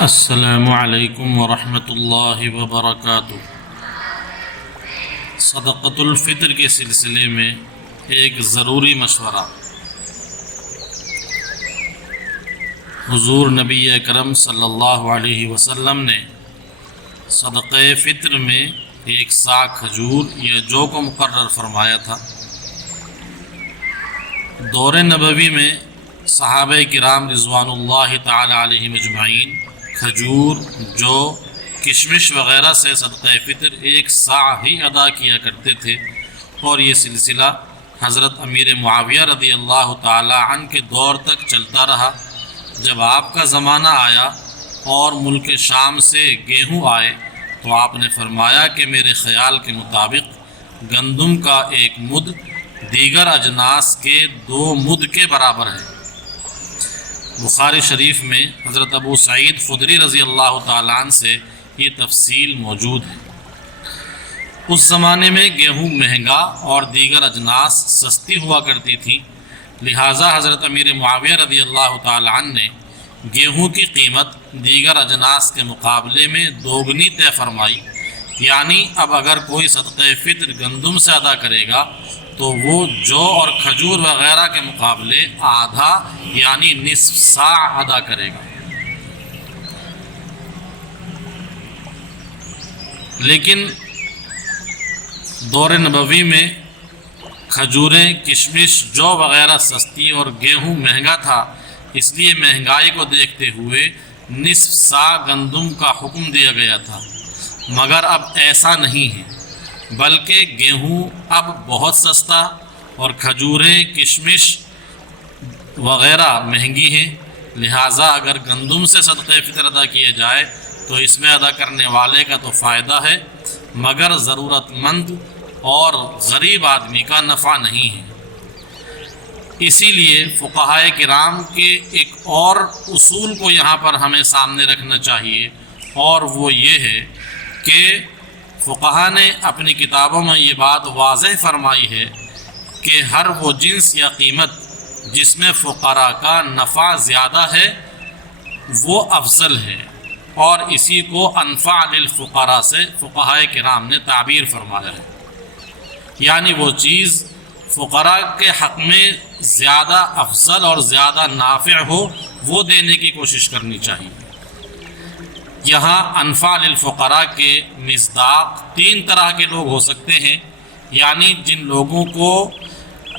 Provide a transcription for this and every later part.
السلام علیکم ورحمۃ اللہ وبرکاتہ۔ صدقۃ الفطر کے سلسلے میں ایک ضروری مشورہ۔ حضور نبی اکرم صلی اللہ علیہ وسلم نے صدقہ فطر میں 1 صاع کھجور یا جو کو مقرر فرمایا تھا۔ دور نبوی میں صحابہ کرام رضوان اللہ تعالی علیہم اجمعین کھجور، جو، کشمش وغیرہ سے صدقہ فطر 1 صاع ہی ادا کیا کرتے تھے، اور یہ سلسلہ حضرت امیر معاویہ رضی اللہ تعالی عنہ کے دور تک چلتا رہا۔ جب آپ کا زمانہ آیا اور ملک شام سے گیہوں آئے تو آپ نے فرمایا کہ میرے خیال کے مطابق گندم کا 1 مد دیگر اجناس کے 2 مد کے برابر ہے۔ بخاری شریف میں حضرت ابو سعید خدری رضی اللہ تعالیٰ عنہ سے یہ تفصیل موجود ہے۔ اس زمانے میں گیہوں مہنگا اور دیگر اجناس سستی ہوا کرتی تھی، لہٰذا حضرت امیر معاویہ رضی اللہ تعالیٰ عنہ نے گیہوں کی قیمت دیگر اجناس کے مقابلے میں 2 طے فرمائی، یعنی اب اگر کوئی صدقہ فطر گندم سے ادا کرے گا تو وہ جو اور کھجور وغیرہ کے مقابلے آدھا یعنی نصف صاع ادا کرے گا۔ لیکن دور نبوی میں کھجوریں، کشمش، جو وغیرہ سستی اور گیہوں مہنگا تھا، اس لیے مہنگائی کو دیکھتے ہوئے نصف صاع گندم کا حکم دیا گیا تھا، مگر اب ایسا نہیں ہے، بلکہ گیہوں اب بہت سستا اور کھجوریں، کشمش وغیرہ مہنگی ہیں، لہٰذا اگر گندم سے صدقہ فطر ادا کیا جائے تو اس میں ادا کرنے والے کا تو فائدہ ہے، مگر ضرورت مند اور غریب آدمی کا نفع نہیں ہے۔ اسی لیے فقہائے کرام کے ایک اور اصول کو یہاں پر ہمیں سامنے رکھنا چاہیے، اور وہ یہ ہے کہ فقہا نے اپنی کتابوں میں یہ بات واضح فرمائی ہے کہ ہر وہ جنس یا قیمت جس میں فقراء کا نفع زیادہ ہے وہ افضل ہے، اور اسی کو انفع للفقراء سے فقہائے کرام نے تعبیر فرمایا ہے، یعنی وہ چیز فقراء کے حق میں زیادہ افضل اور زیادہ نافع ہو وہ دینے کی کوشش کرنی چاہیے۔ یہاں انفع للفقراء کے مصداق 3 طرح کے لوگ ہو سکتے ہیں، یعنی جن لوگوں کو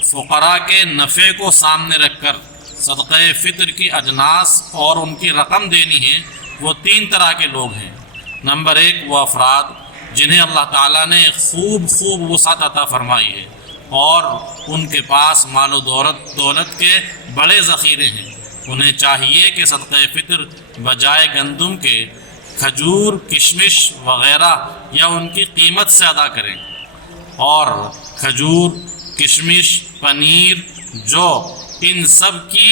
فقراء کے نفع کو سامنے رکھ کر صدقہ فطر کی اجناس اور ان کی رقم دینی ہے، وہ 3 طرح کے لوگ ہیں۔ نمبر 1 وہ افراد جنہیں اللہ تعالیٰ نے خوب وسعت عطا فرمائی ہے اور ان کے پاس مال و دولت کے بڑے ذخیرے ہیں، انہیں چاہیے کہ صدقہ فطر بجائے گندم کے کھجور، کشمش وغیرہ یا ان کی قیمت سے ادا کریں، اور کھجور، کشمش، پنیر، جو، ان سب کی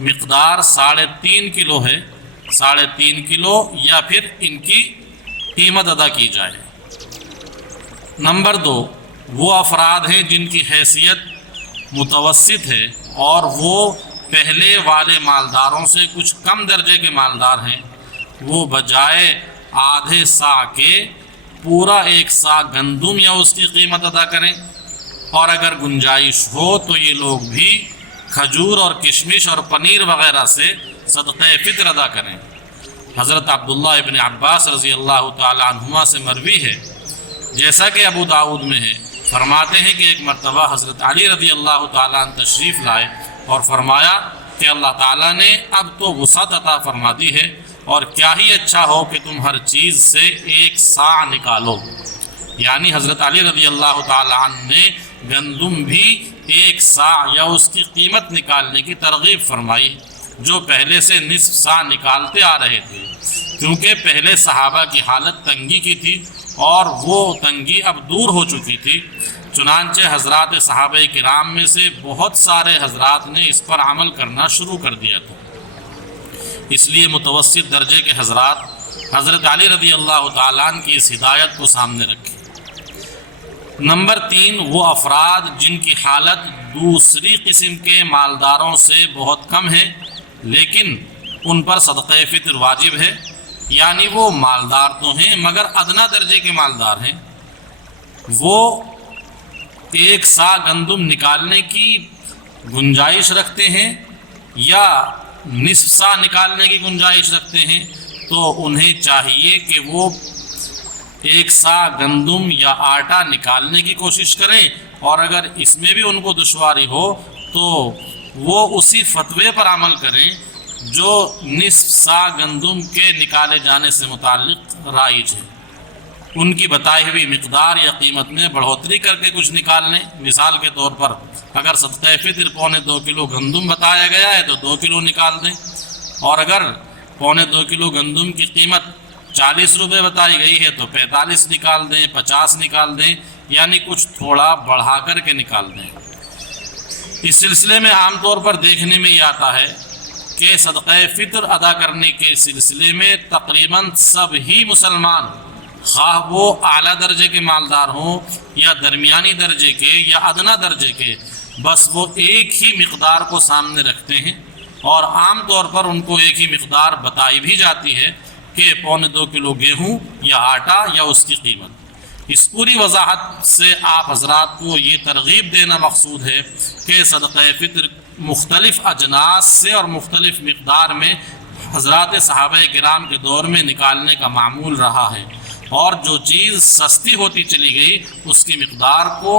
مقدار 3.5 کلو ہے، 3.5 کلو یا پھر ان کی قیمت ادا کی جائے۔ نمبر 2 وہ افراد ہیں جن کی حیثیت متوسط ہے اور وہ پہلے والے مالداروں سے کچھ کم درجے کے مالدار ہیں، وہ بجائے آدھے صاع کے پورا 1 صاع گندم یا اس کی قیمت ادا کریں، اور اگر گنجائش ہو تو یہ لوگ بھی کھجور اور کشمش اور پنیر وغیرہ سے صدقہ فطر ادا کریں۔ حضرت عبداللہ ابن عباس رضی اللہ تعالی عنہما سے مروی ہے، جیسا کہ ابو داؤد میں ہے، فرماتے ہیں کہ ایک مرتبہ حضرت علی رضی اللہ تعالیٰ عنہ تشریف لائے اور فرمایا کہ اللہ تعالیٰ نے اب تو وسعت عطا فرما دی ہے، اور کیا ہی اچھا ہو کہ تم ہر چیز سے 1 صاع نکالو، یعنی حضرت علی رضی اللہ تعالیٰ عنہ نے گندم بھی 1 صاع یا اس کی قیمت نکالنے کی ترغیب فرمائی، جو پہلے سے نصف صاع نکالتے آ رہے تھے، کیونکہ پہلے صحابہ کی حالت تنگی کی تھی اور وہ تنگی اب دور ہو چکی تھی، چنانچہ حضرات صحابہ کرام میں سے بہت سارے حضرات نے اس پر عمل کرنا شروع کر دیا تھا۔ اس لیے متوسط درجے کے حضرات حضرت علی رضی اللہ تعالیٰ عنہ کی اس ہدایت کو سامنے رکھیں۔ نمبر 3 وہ افراد جن کی حالت دوسری قسم کے مالداروں سے بہت کم ہے، لیکن ان پر صدقہ فطر واجب ہے، یعنی وہ مالدار تو ہیں مگر ادنا درجے کے مالدار ہیں، وہ 1 سا گندم نکالنے کی گنجائش رکھتے ہیں یا نصف سا نکالنے کی گنجائش رکھتے ہیں، تو انہیں چاہیے کہ وہ 1 سا گندم یا آٹا نکالنے کی کوشش کریں، اور اگر اس میں بھی ان کو دشواری ہو تو وہ اسی فتوے پر عمل کریں جو نصف سا گندم کے نکالے جانے سے متعلق رائج ہے، ان کی بتائی ہوئی مقدار یا قیمت میں بڑھوتری کر کے کچھ نکال لیں۔ مثال کے طور پر اگر صدقہ فطر 2.25 کلو گندم بتایا گیا ہے تو 2 کلو نکال دیں، اور اگر 2.25 کلو گندم کی قیمت 40 روپے بتائی گئی ہے تو 45 نکال دیں، 50 نکال دیں، یعنی کچھ تھوڑا بڑھا کر کے نکال دیں۔ اس سلسلے میں عام طور پر دیکھنے میں یہ آتا ہے کہ صدقہ فطر ادا کرنے کے سلسلے میں تقریباً سب ہی مسلمان، خواہ وہ اعلیٰ درجے کے مالدار ہوں یا درمیانی درجے کے یا ادنا درجے کے، بس وہ ایک ہی مقدار کو سامنے رکھتے ہیں، اور عام طور پر ان کو ایک ہی مقدار بتائی بھی جاتی ہے کہ 2.25 کلو گیہوں یا آٹا یا اس کی قیمت۔ اس پوری وضاحت سے آپ حضرات کو یہ ترغیب دینا مقصود ہے کہ صدقہ فطر مختلف اجناس سے اور مختلف مقدار میں حضرات صحابہ کرام کے دور میں نکالنے کا معمول رہا ہے، اور جو چیز سستی ہوتی چلی گئی اس کی مقدار کو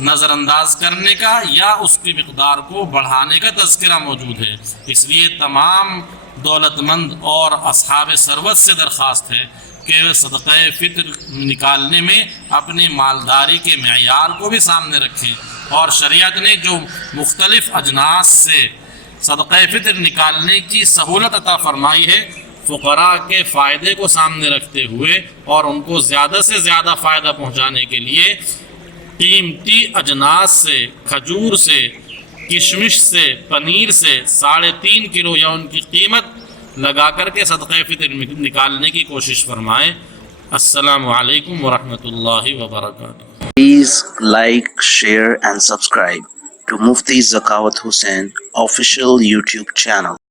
نظر انداز کرنے کا یا اس کی مقدار کو بڑھانے کا تذکرہ موجود ہے۔ اس لیے تمام دولت مند اور اصحاب ثروت سے درخواست ہے کہ وہ صدقہ فطر نکالنے میں اپنی مالداری کے معیار کو بھی سامنے رکھیں، اور شریعت نے جو مختلف اجناس سے صدقہ فطر نکالنے کی سہولت عطا فرمائی ہے، فقراء کے فائدے کو سامنے رکھتے ہوئے اور ان کو زیادہ سے زیادہ فائدہ پہنچانے کے لیے قیمتی اجناس سے، کھجور سے، کشمش سے، پنیر سے 3.5 کلو یا ان کی قیمت لگا کر کے صدقہ فطر نکالنے کی کوشش فرمائیں۔ السلام علیکم ورحمۃ اللہ وبرکاتہ۔ Please like, share and subscribe to Mufti Zakawat Hussain official YouTube channel.